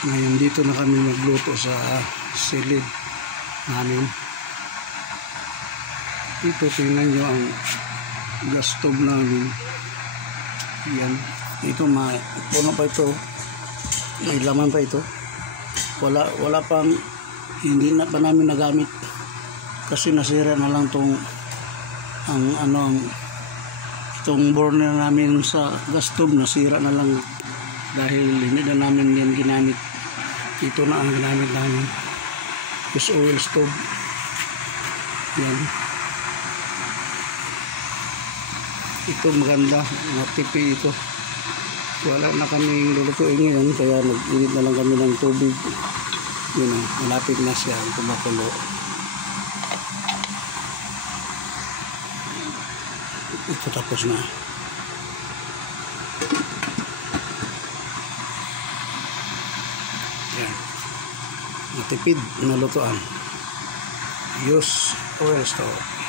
Ngayon dito na kami magluto sa silid namin. Ito, tingnan nyo ang gas stove namin. Yan. Ito, puno pa ito. May laman pa ito. Wala pang, hindi na pa namin nagamit. Kasi nasira na lang itong burner namin sa gas stove, nasira na lang. Dahil hindi na namin yan ginamit. Ito na ang ginamit namin. Is oil stove. Yan. Ito maganda, matipi ito. Wala na kaming lulutuin ngayon, kaya nag-init na lang kami ng tubig. Yun, malapit na siya kumakulo. Ito tapos na. Yan. Matipid na lutuan. Use oil stove.